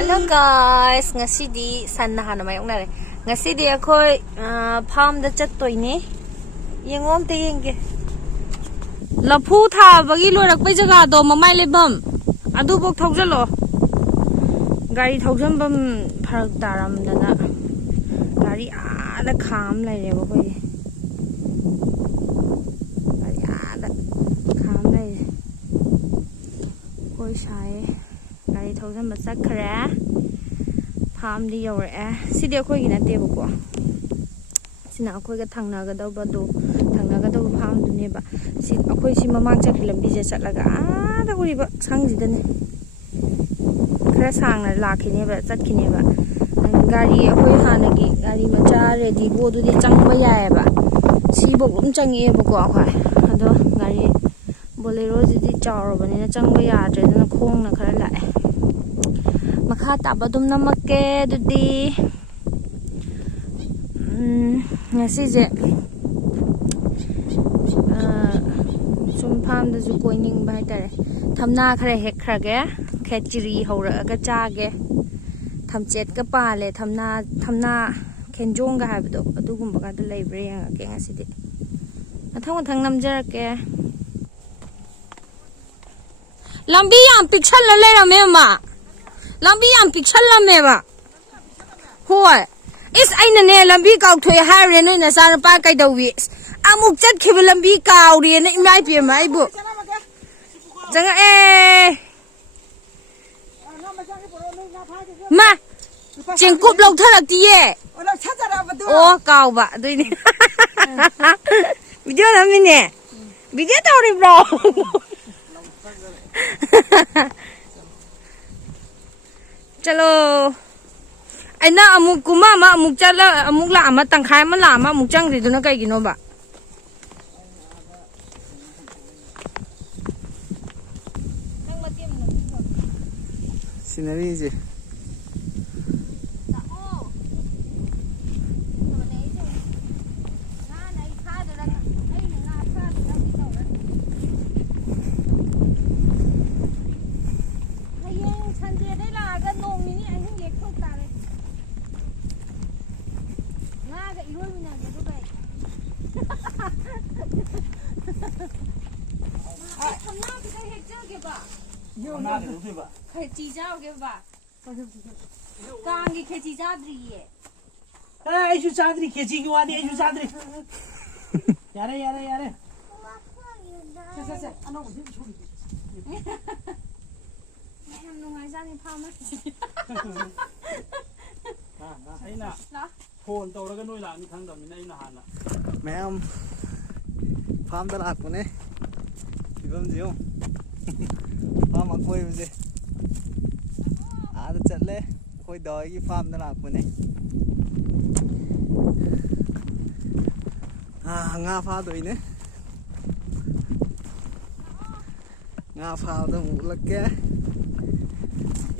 Hello guys, ngasidi san na hana mayong nare. Ngasidi ako'y farm da chattoyne. Yengom te yenge. Lapu tha bagi loirakpai jaga do mamai lebam. Adu bok thaujalo. Gari thaujambam pharak taramdana. Gari ada kham laireba koi. Gari ada kham laire. Koi sai gari thaujamba chakkhare. Farm di yore sidi akhoi gi natebako. Sina akhoi ga thangnagadaba do thangnagadaba farm duneba. Si akhoi si mamang chakhi lambi je chatlaga ada guriba sangsidane. Khara sangna lakhineba chatkhineba. Gari akhoi hanagi gari macha ready bo du di changba yaeba. Si bok lum changiyeba ko akhoi. Ado gari bolero ji di chawrobani na changba yadre na khongna khara lae. Makha taba dum namakke dudi ngasi je sum farm da ju koining bai tare thamna khare hek khrage khechiri hora ga chage thamchet ka pale thamna khenjong ga habdo adugumba ga da leibre yang ke ngasi de mathang namjarake lambi yam picture la leirame ma lambi yam picture la meba hoi is aina ne lambi kaw thoi hare noi na sar pa kai dawi amuk chat khiba lambi kaw re na imai pe mai bu janga ma chengkup lok tharak ti ye o kaw ba dui ni video lam ni ne video taw ri bro chalo aina amuk kuma ma amuk chala amuk la ama tangkhai ma la ma amuk chang ri duna kai gino ba scenery je Kheci jaoge ba kaangi kheci jadri ye ai ju chadri kheci ki wadi ai ju chadri yare sa ano ko chhuri हम नुंgai jani phama aina phone tawraga noi la ni khangdamina aina hana ma'am farm da lakune ibam jiyo farm akoi buje ada chatle koi doi gi farm da lakune nga pha doi ne nga pha da mu lakke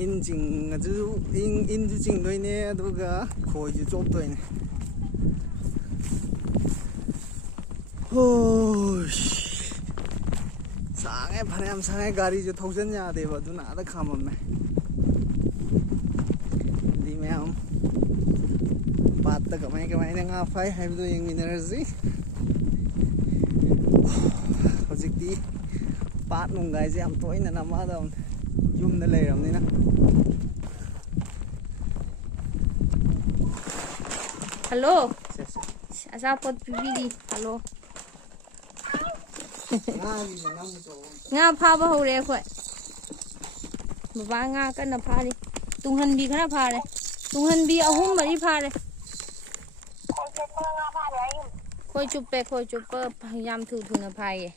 in jing ju in ju jing doi ne aduga khoi ju chop doi ne 상해 바람 상해 가리 저 통전냐 대바 누나 아다 가면매 디매엄 바tta kamay nga fay habdo yung minerals hojikti pat nung guys am toy na namada yum na layram ni na hello asa pot pibidi hello nga pha ba hore khoi baba nga kana pha ri tunghan bi khara pha re tunghan bi ahum mari pha re khoi chuppe yam thu na pha ye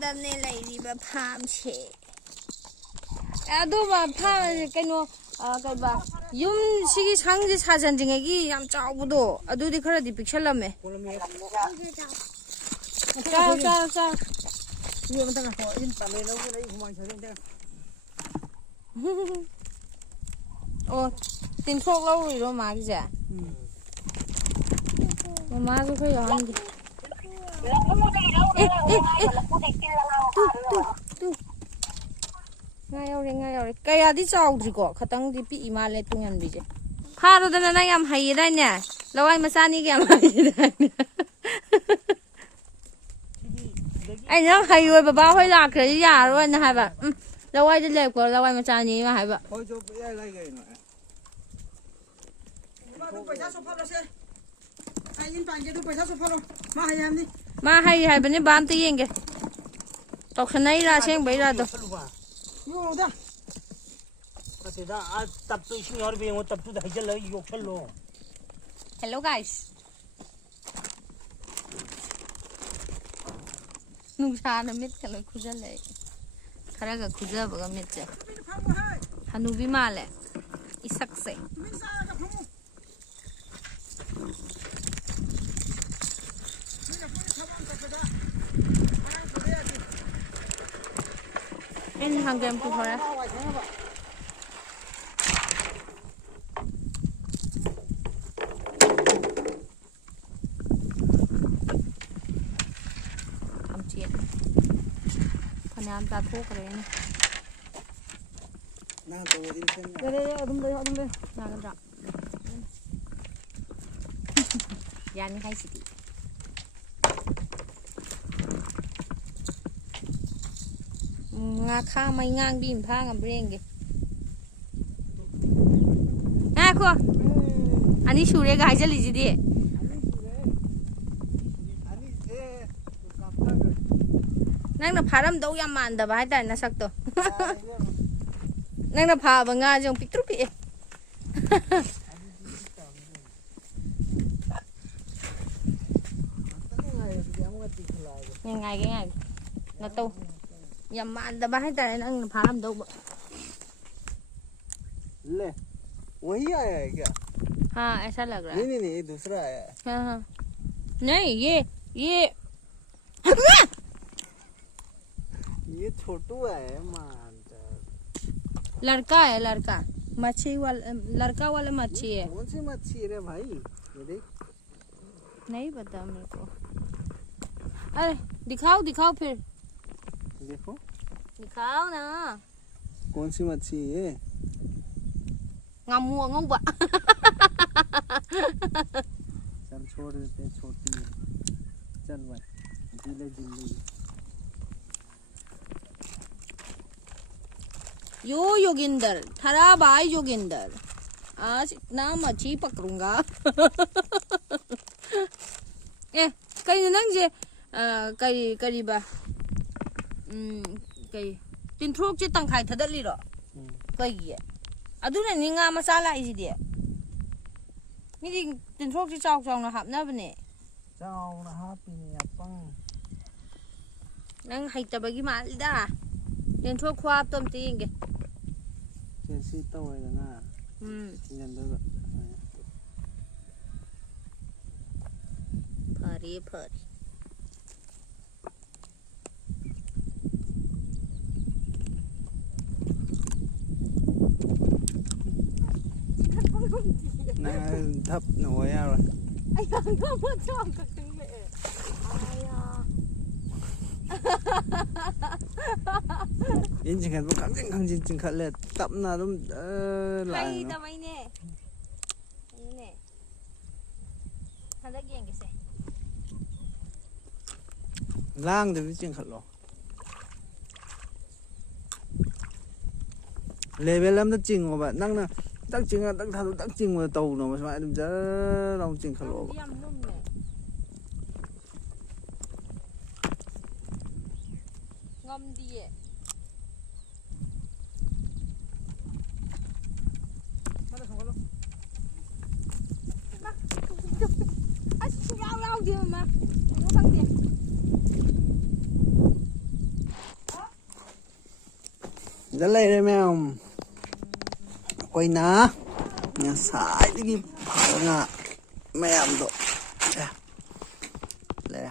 damne lai ri ba pham che adu ba pha kaino kai ba yum sigi sangji sajan jingegi yam chawbudo adudi khara di picture lame cha ye mata ko in pale lo nei humang chhe de o tin thok lo ri ro ma gi ja ma ko khoi han gi tu ꯉꯥ ꯌꯧꯔꯦ ꯀꯌꯥꯗꯤ ꯆꯥꯎꯗ꯭ꯔꯤꯀꯣ ꯈꯇꯪꯗꯤ ꯄꯤꯛꯏ ꯃꯥꯜꯂꯦ ꯇꯨꯡꯍꯟꯕꯤꯁꯦ ꯐꯥꯔꯨꯗꯅ ꯅꯪ ꯌꯥꯝ ꯍꯩꯌꯦꯗꯥꯏꯅꯦ ꯂꯋꯥꯏ ꯃꯆꯥꯅꯤꯒ ꯌꯥꯝ ꯍꯩꯌꯦꯗꯥꯏꯅꯦ ꯑꯩ ꯅꯪ ꯍꯩꯔꯣꯏ ꯕꯕꯥ ꯍꯣꯏ ꯂꯥꯛꯈ꯭ꯔꯗꯤ ꯌꯥꯔꯔꯣꯏꯅ ꯍꯥꯏꯕ ꯂꯋꯥꯏꯗ ꯂꯩꯔꯛꯄ ꯂꯋꯥꯏ ꯃꯆꯥꯅꯤ ꯃꯥ ꯍꯥꯏꯕ ꯍꯣꯏ ꯆꯣꯞꯄ ꯌꯥꯏ ꯂꯩ ꯀꯩꯅꯣ पैसा सोफा से इन पाएंगे तो पैसा सोफा लो माँ है हमने मा ꯍꯩ ꯍꯥꯏꯕꯅꯦ ꯕꯥ ꯑꯝꯇ ꯌꯦꯡꯒꯦ ꯇꯧꯁꯟꯅꯩꯔꯥ ꯑꯁꯦꯡꯕꯩꯔꯥꯗꯣ यो होता अतेदा आज तब तो इसी और भी हो तब तो हजल योक्सल लो ꯍꯦꯜꯂꯣ ꯒꯥꯏꯁ ꯅꯨꯡꯁꯥꯅ ꯃꯤꯠꯀ ꯂꯣꯏ ꯈꯨꯖꯜꯂꯛꯑꯦ ꯈꯔꯒ ꯈꯨꯖꯕꯒ ꯃꯤꯠꯁꯦ ꯍꯅꯨꯕꯤ ꯃꯥꯜꯂꯦ 이삭세. Ini 한개 부숴라. 감치에. 그냥 다 포그래. 나도 인생. 그래, 어둠돼. 나가자. 얀 하이시디. ngà kha mày ngang bìm pha ngầm bring kì à cô anh đi sure gai cho lì gì đi nang na pharam dau yam man da bai tai na sak to nang na pha ba nga jong pitru pi ngai cái ngày nó to yam man da bai tai nang na pharam dau ba ले वही आया है क्या? हाँ ऐसा लग रहा है नहीं ये दूसरा आया है। हाँ हाँ नहीं ये छोटू है मान लड़का है लड़का मच्छी वाला लड़का वाला मच्छी है कौन सी मच्छी है रे भाई ये देख नहीं पता मेरे को अरे दिखाओ फिर देखो दिखाओ ना कौन सी मच्छी है ngamua ngông चल छोड़ देते छोटी है चल भाई जिले जिले योगिंदर थरा भाई योगिंदर आज इतना मच्छी पकड़ूंगा ए कहीं नंगे करी बा कई तिंथ्रोक चे तंखाई थदली रो कई अदुना निंगा मसाला इजिदे मिदि तिंथ्रोक चे चाव चाव ना हापनाबने चाव ना हापिने अपंग नंग हाइतबगी मालिदा तिंथ्रोक ख्वाब तम तिंगे जैसी तो है ना इंजन फरी ना धप न हो यार ai đang có một trong cực tình mẹ ai 인증 해도 강진 칼레 땀나 좀 hay tao mày nè nè thằng đã ghiền cái xe 랑 되지 진 칼로 레벨 함도 찡어 봐 낭나 딱 찡어 딱 타도 딱 찡어 tàu nó mà sao em giờ lòng 찡 칼로 ngâm đi ạ lao gì mà nó tăng tiền giờ lấy đây mẹ ông quay ná nhà sải cái phở ngà mẹ ông độ lẹ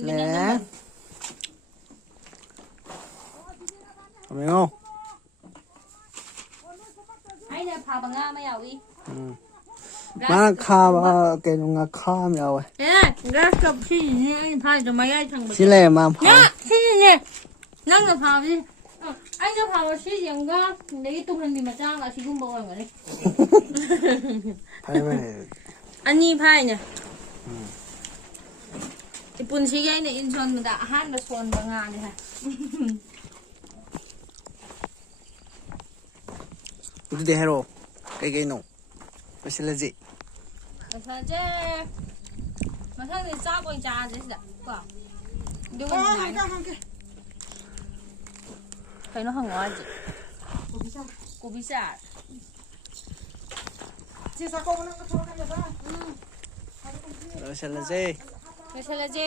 lẹ mày không hay là phà bằng nga mày ảo đi mà kha cái nó ngà kha mày ảo nè ra cầm xí gì anh phà cho mấy ai thằng xí lẹ mà phở nhá xí gì nè năng là phà đi ꯑꯩꯅ ꯐꯥꯕ ꯁꯤꯁꯦ ꯑꯃꯒ ꯑꯗꯒꯤ ꯇꯨꯡꯍꯟꯕꯤ ꯃꯆꯥꯒ ꯑꯁꯤꯒꯨꯝꯕ ꯑꯣꯏꯔꯝꯒꯅꯤ ꯐꯔꯦ ꯑꯅꯤ ꯐꯥꯏꯅꯦ ꯄꯨꯟꯁꯤꯒꯤ ꯑꯩꯅ ꯏꯟ ꯁꯣꯟꯕꯗ ꯑꯍꯥꯟꯕ ꯁꯣꯟꯕ ꯉꯥꯅꯤ ꯍꯥꯏ ꯑꯗꯨꯗꯤ ꯍꯥꯏꯔꯛꯑꯣ ꯀꯩꯀꯩꯅꯣ ꯂꯣꯏꯁꯤꯜꯂꯁꯤ ꯉꯁꯥꯏꯁꯦ ꯃꯊꯪꯗꯤ ꯆꯥꯛ ꯑꯣꯏꯅ ꯆꯥꯔꯁꯦ ꯁꯤꯗ ꯀꯣ ꯑꯗꯨꯒ ꯀꯩꯅꯣ ꯍꯪꯉꯣ ꯍꯥꯏꯁꯦ ꯀꯣꯕꯤ ꯆꯥꯔ ꯂꯣꯏꯁꯤꯜꯂꯁꯤ ꯂꯣꯏꯁꯤꯜꯂꯁꯦ